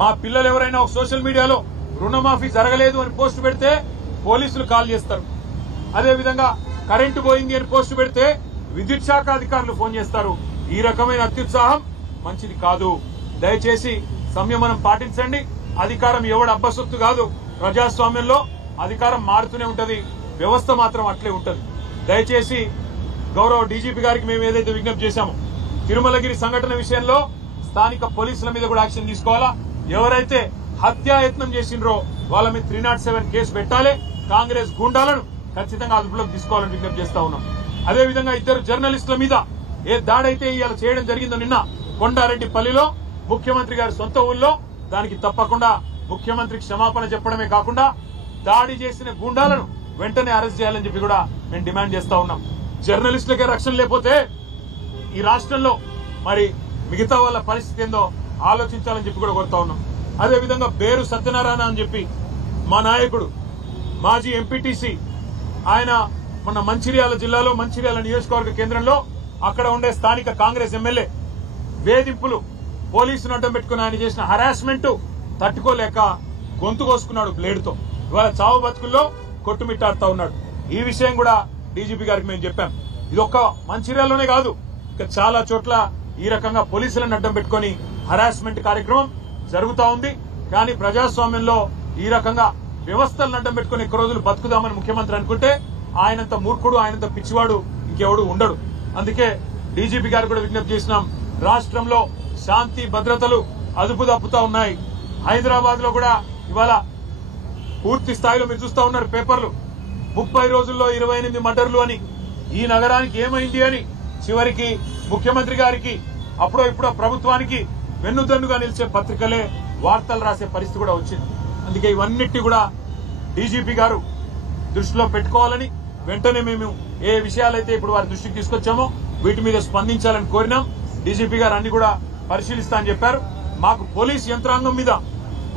మా పిల్లలు ఎవరైనా ఒక సోషల్ మీడియాలో రుణమాఫీ జరగలేదు అని పోస్టు పెడితే పోలీసులు కాల్ చేస్తారు. అదేవిధంగా కరెంటు పోయింది అని పోస్టు పెడితే విద్యుత్ శాఖ అధికారులు ఫోన్ చేస్తారు. ఈ రకమైన అత్యుత్సాహం మంచిది కాదు. దయచేసి సంయమనం పాటించండి. అధికారం ఎవడు అబ్బసొత్తు కాదు. ప్రజాస్వామ్యంలో అధికారం మారుతూనే ఉంటది, వ్యవస్థ మాత్రం అట్లే ఉంటది. దయచేసి గౌరవ డీజీపీ గారికి మేము ఏదైతే విజ్ఞప్తి చేశామో తిరుమలగిరి సంఘటన విషయంలో స్థానిక పోలీసుల మీద కూడా యాక్షన్ తీసుకోవాలా. ఎవరైతే హత్యాయత్నం చేసిండ్రో వాళ్ళ మీద 307 కేసు పెట్టాలి. కాంగ్రెస్ గూండాలను ఖచ్చితంగా అదుపులోకి తీసుకోవాలని విజ్ఞప్తి చేస్తా ఉన్నాం. అదేవిధంగా 2 జర్నలిస్టుల మీద ఏ దాడైతే ఇవాళ చేయడం జరిగిందో నిన్న కొండారెడ్డిపల్లిలో ముఖ్యమంత్రి గారి సొంత ఊళ్ళో, దానికి తప్పకుండా ముఖ్యమంత్రికి క్షమాపణ చెప్పడమే కాకుండా దాడి చేసిన గూండాలను వెంటనే అరెస్ట్ చేయాలని చెప్పి కూడా మేము డిమాండ్ చేస్తా ఉన్నాం. జర్నలిస్టులకే రక్షణ లేకపోతే ఈ రాష్ట్రంలో మరి మిగతా వాళ్ళ పరిస్థితి ఏందో ఆలోచించాలని చెప్పి కూడా కోరుతా ఉన్నాం. అదేవిధంగా బేరు సత్యనారాయణ అని చెప్పి మా నాయకుడు మాజీ ఎంపీటీసీ, ఆయన మొన్న మంచిర్యాల జిల్లాలో మంచిర్యాల నియోజకవర్గ కేంద్రంలో అక్కడ ఉండే స్థానిక కాంగ్రెస్ ఎమ్మెల్యే వేధింపులు, పోలీసును అడ్డం పెట్టుకుని ఆయన చేసిన హరాస్మెంట్ తట్టుకోలేక గొంతు కోసుకున్నాడు బ్లేడ్తో. ఇవాళ చావు బతుకుల్లో కొట్టుమిట్టాడుతా ఉన్నాడు. ఈ విషయం కూడా డీజీపీ గారికి మేము చెప్పాం. ఇది ఒక్క మంచిర్యాలలోనే కాదు, ఇక చాలా చోట్ల ఈ రకంగా పోలీసులను అడ్డం పెట్టుకుని హరాస్మెంట్ కార్యక్రమం జరుగుతా ఉంది. కానీ ప్రజాస్వామ్యంలో ఈ రకంగా వ్యవస్థలను అడ్డం పెట్టుకుని ఎక్కువ రోజులు బతుకుదామని ముఖ్యమంత్రి అనుకుంటే ఆయనంత మూర్ఖుడు, ఆయనంత పిచ్చివాడు ఇంకెవడు ఉండడు. అందుకే డీజీపీ గారు కూడా విజ్ఞప్తి చేసినాం. రాష్ట్రంలో శాంతి భద్రతలు అదుపు తప్పుతా ఉన్నాయి. హైదరాబాద్ లో కూడా ఇవాళ పూర్తి స్థాయిలో మీరు చూస్తా ఉన్నారు పేపర్లు, 30 రోజుల్లో 28 మర్డర్లు అని. ఈ నగరానికి ఏమైంది అని చివరికి ముఖ్యమంత్రి గారికి అప్పుడో ఇప్పుడో ప్రభుత్వానికి వెన్నుదన్నుగా నిలిచే పత్రికలే వార్తలు రాసే పరిస్థితి కూడా వచ్చింది. అందుకే ఇవన్నిటి కూడా డీజీపీ గారు దృష్టిలో పెట్టుకోవాలని, వెంటనే మేము ఏ విషయాలైతే ఇప్పుడు వారి దృష్టికి తీసుకొచ్చామో వీటి మీద స్పందించాలని కోరినాం. డీజీపీ గారు అన్ని కూడా పరిశీలిస్తా అని చెప్పారు. మాకు పోలీస్ యంత్రాంగం మీద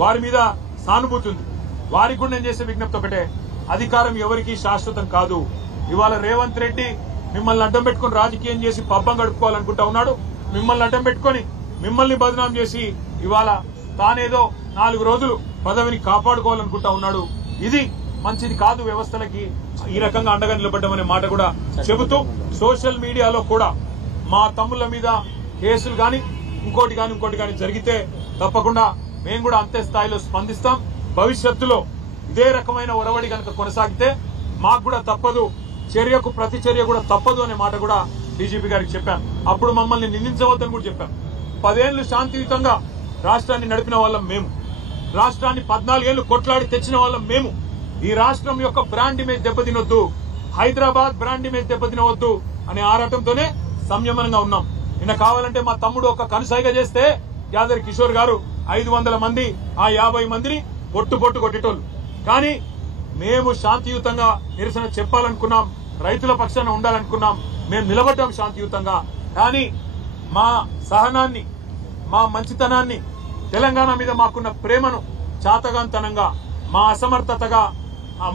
వారి మీద సానుభూతి ఉంది. వారికి కూడా నేను చేసే విజ్ఞప్తి ఒకటే, అధికారం ఎవరికీ శాశ్వతం కాదు. ఇవాళ రేవంత్ రెడ్డి మిమ్మల్ని అడ్డం పెట్టుకుని రాజకీయం చేసి పబ్బం గడుపుకోవాలనుకుంటా ఉన్నాడు. మిమ్మల్ని అడ్డం పెట్టుకుని మిమ్మల్ని బదనాం చేసి ఇవాళ తానేదో 4 రోజులు పదవిని కాపాడుకోవాలనుకుంటా ఉన్నాడు. ఇది మంచిది కాదు. వ్యవస్థలకి ఈ రకంగా అండగా నిలబడ్డామనే మాట కూడా చెబుతూ, సోషల్ మీడియాలో కూడా మా తమ్ముళ్ల మీద కేసులు గాని ఇంకోటి గాని జరిగితే తప్పకుండా మేము కూడా అంతే స్థాయిలో స్పందిస్తాం. భవిష్యత్తులో ఇదే రకమైన ఒరవడి కనుక కొనసాగితే మాకు కూడా తప్పదు, చర్యకు ప్రతి చర్య కూడా తప్పదు అనే మాట కూడా డీజీపీ గారికి చెప్పాను. అప్పుడు మమ్మల్ని నిందించవద్దని కూడా చెప్పాను. 10 ఏళ్లు శాంతియుతంగా రాష్ట్రాన్ని నడిపిన వాళ్ళం మేము. రాష్ట్రాన్ని 14 ఏళ్లు కొట్లాడి తెచ్చిన వాళ్ళం మేము. ఈ రాష్ట్రం యొక్క బ్రాండ్ ఇమేజ్ దెబ్బతినొద్దు, హైదరాబాద్ బ్రాండ్ ఇమేజ్ దెబ్బతినవద్దు అనే ఆరాటంతోనే సంయమనంగా ఉన్నాం. నిన్న కావాలంటే మా తమ్ముడు ఒక కనుసైగ చేస్తే యాదరి కిషోర్ గారు 500 మంది ఆ 50 మందిని పొట్టు కొట్టేటోళ్ళు. కానీ మేము శాంతియుతంగా నిరసన చెప్పాలనుకున్నాం, రైతుల పక్షాన ఉండాలనుకున్నాం, మేము నిలబడ్డాం శాంతియుతంగా. కానీ మా సహనాన్ని, మా మంచితనాన్ని, తెలంగాణ మీద మాకున్న ప్రేమను చాతగాంతనంగా, మా అసమర్థతగా,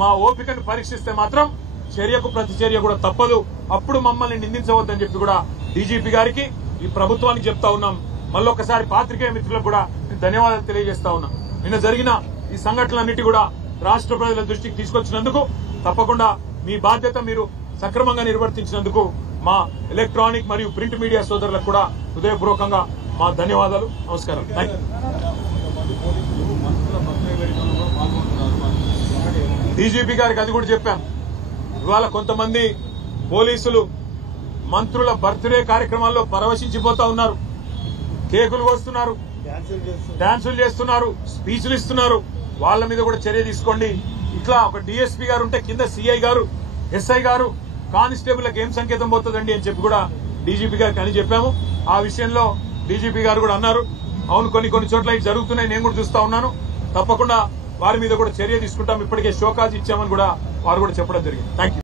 మా ఓపికను పరీక్షిస్తే మాత్రం చర్యకు ప్రతి చర్య కూడా తప్పదు. అప్పుడు మమ్మల్ని నిందించవద్దని చెప్పి కూడా డీజీపీ గారికి, ఈ ప్రభుత్వానికి చెప్తా ఉన్నాం. మళ్ళొకసారి పాత్రికేయ మిత్రులకు కూడా ధన్యవాదాలు తెలియజేస్తా ఉన్నాం. నిన్న జరిగిన ఈ సంఘటనలన్నిటి కూడా రాష్ట్ర ప్రజల దృష్టికి తీసుకొచ్చినందుకు తప్పకుండా మీ బాధ్యత మీరు సక్రమంగా నిర్వర్తించినందుకు మా ఎలక్ట్రానిక్ మరియు ప్రింట్ మీడియా సోదరులకు కూడా హృదయపూర్వకంగా మా ధన్యవాదాలు. నమస్కారం. డీజీపీ గారికి అది కూడా చెప్పాం. ఇవాళ కొంతమంది పోలీసులు మంత్రుల బర్త్డే కార్యక్రమాల్లో పరవశించిపోతా ఉన్నారు, కేకులు కోస్తున్నారు, డాన్సులు చేస్తున్నారు, స్పీచ్లు ఇస్తున్నారు. వాళ్ళ మీద కూడా చర్య తీసుకోండి. ఇట్లా ఒక డీఎస్పీ గారు ఉంటే కింద సిఐ గారు, ఎస్ఐ గారు, కానిస్టేబుల్కి ఏం సంకేతం పోతుందండి అని చెప్పి కూడా డీజీపీ గారికి అని చెప్పాము. ఆ విషయంలో డీజీపీ గారు కూడా అన్నారు, అవును కొన్ని చోట్ల ఇది జరుగుతున్నాయి, నేను కూడా చూస్తా ఉన్నాను, తప్పకుండా వారి మీద కూడా చర్య తీసుకుంటాం, ఇప్పటికే షోకాజ్ ఇచ్చామని కూడా వారు కూడా చెప్పడం జరిగింది. Thank you.